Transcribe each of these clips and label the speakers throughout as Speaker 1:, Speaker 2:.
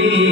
Speaker 1: believe.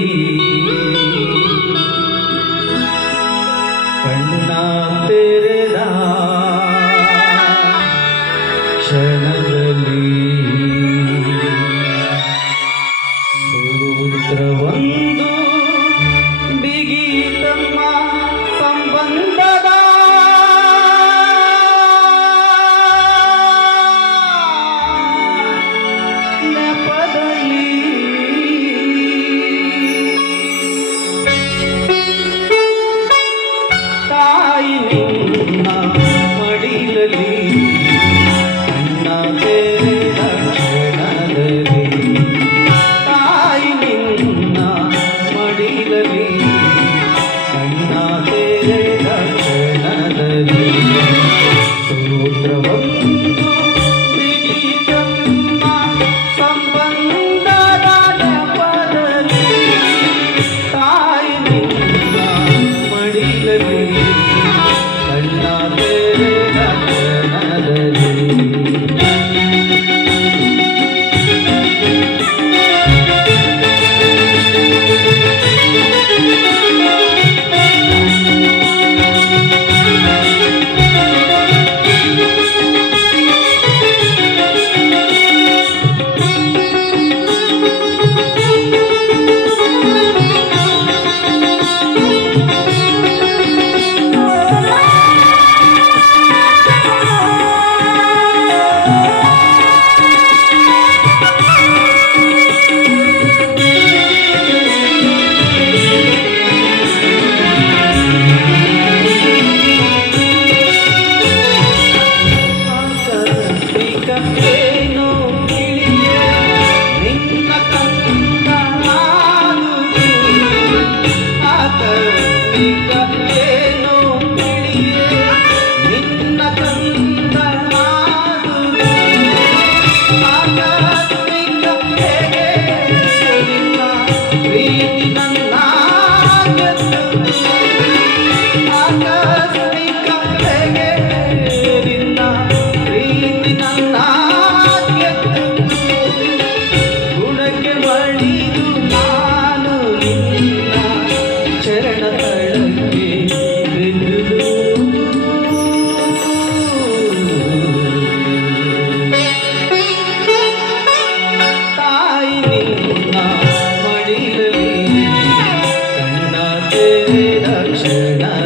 Speaker 1: Chegar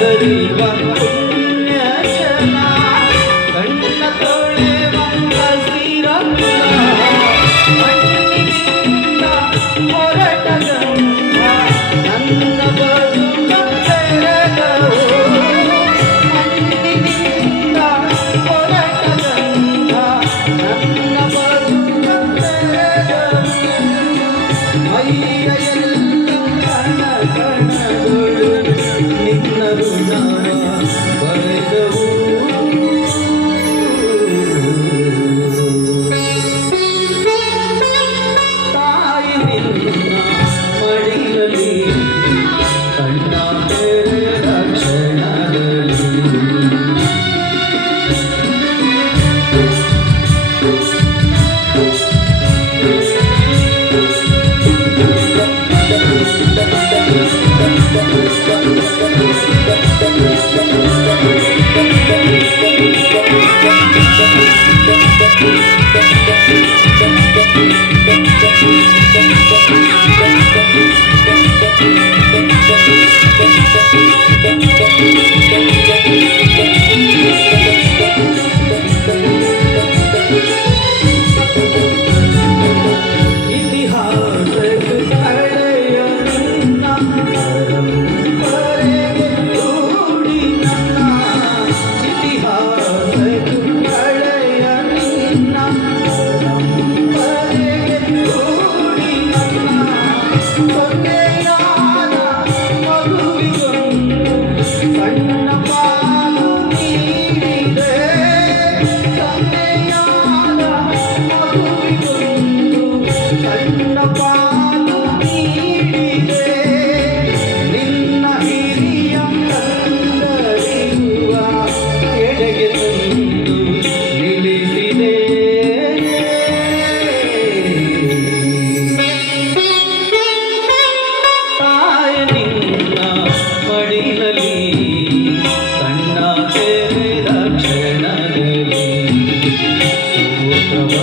Speaker 1: 的地方。Lord.